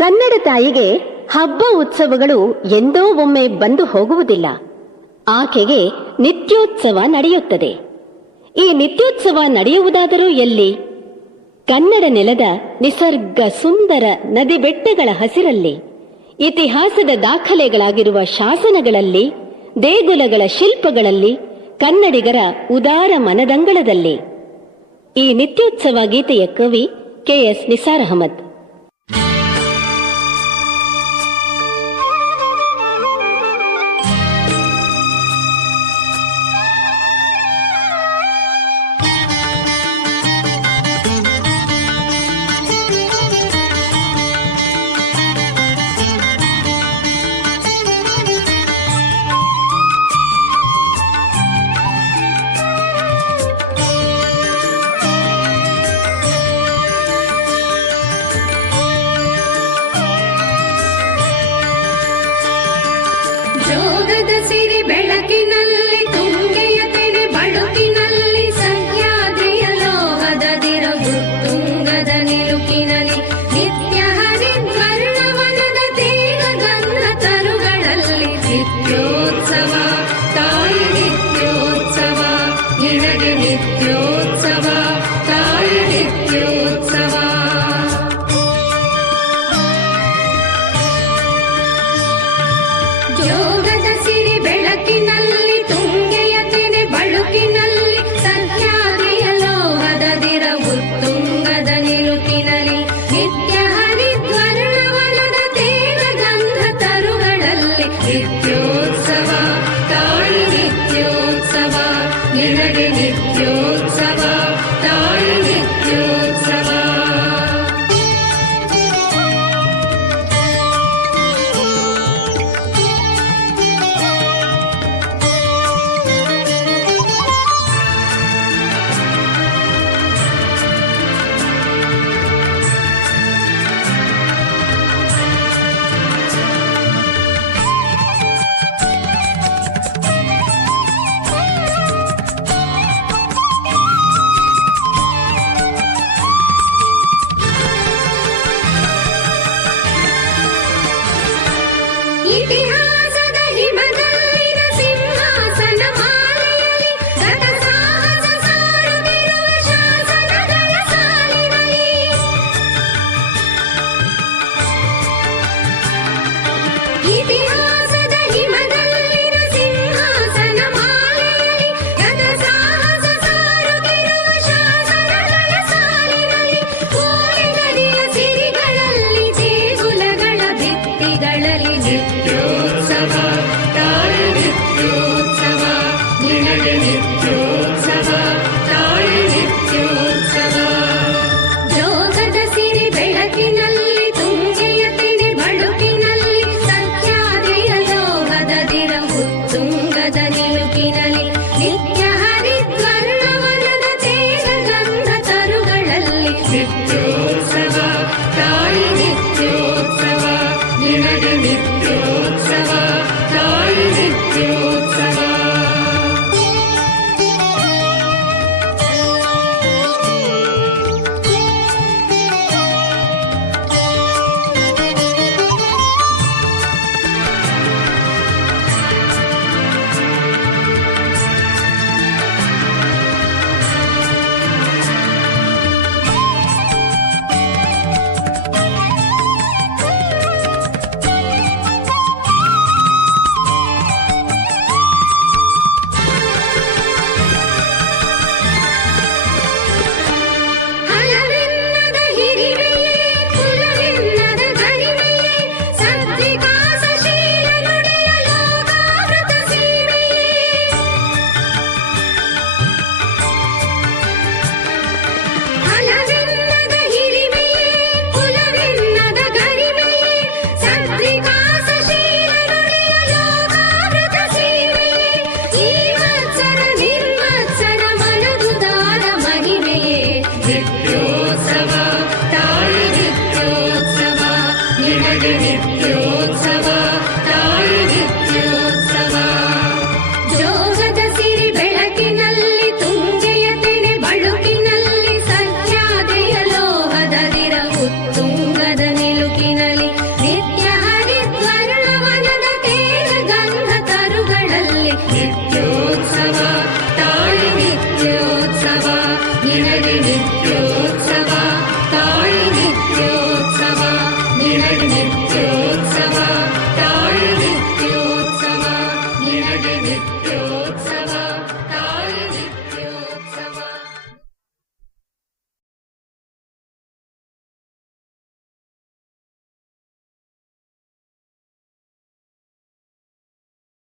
ಕನ್ನಡ ತಾಯಿಗೆ ಹಬ್ಬ ಉತ್ಸವಗಳು ಎಂದೋ ಒಮ್ಮೆ ಬಂದು ಹೋಗುವುದಿಲ್ಲ. ಆಕೆಗೆ ನಿತ್ಯೋತ್ಸವ ನಡೆಯುತ್ತದೆ. ಈ ನಿತ್ಯೋತ್ಸವ ನಡೆಯುವುದಾದರೂ ಎಲ್ಲಿ? ಕನ್ನಡ ನೆಲದ ನಿಸರ್ಗ ಸುಂದರ ನದಿ ಬೆಟ್ಟಗಳ ಹಸಿರಲ್ಲಿ, ಇತಿಹಾಸದ ದಾಖಲೆಗಳಾಗಿರುವ ಶಾಸನಗಳಲ್ಲಿ, ದೇಗುಲಗಳ ಶಿಲ್ಪಗಳಲ್ಲಿ, ಕನ್ನಡಿಗರ ಉದಾರ ಮನದಂಗಳದಲ್ಲಿ. ಈ ನಿತ್ಯೋತ್ಸವ ಗೀತೆಯ ಕವಿ ಕೆ ಎಸ್ ನಿಸಾರ್ ಅಹಮದ್. ಜೋಗದ ಸಿರಿ ಬೆಳಕಿನಲ್ಲಿ, ತುಂಗೆಯ ತೆರೆ ಬಳುಕಿನಲ್ಲಿ, ಸಹ್ಯಾದ್ರಿಯ ಲೋಹದ ದಿರವು ತುಂಗದ ನಿಲುಕಿನಲ್ಲಿ, ನಿತ್ಯ ಹರಿದ್ವರ್ಣವನದ ತೇಗ ಗಂಧ ತರುಗಳಲ್ಲಿ ನಿತ್ಯೋತ್ಸವ, ತಾಯಿ ನಿತ್ಯೋತ್ಸವ, ನಿನಗೆ ನಿತ್ಯೋತ್ಸವ. ಇತಿಹಾಸದ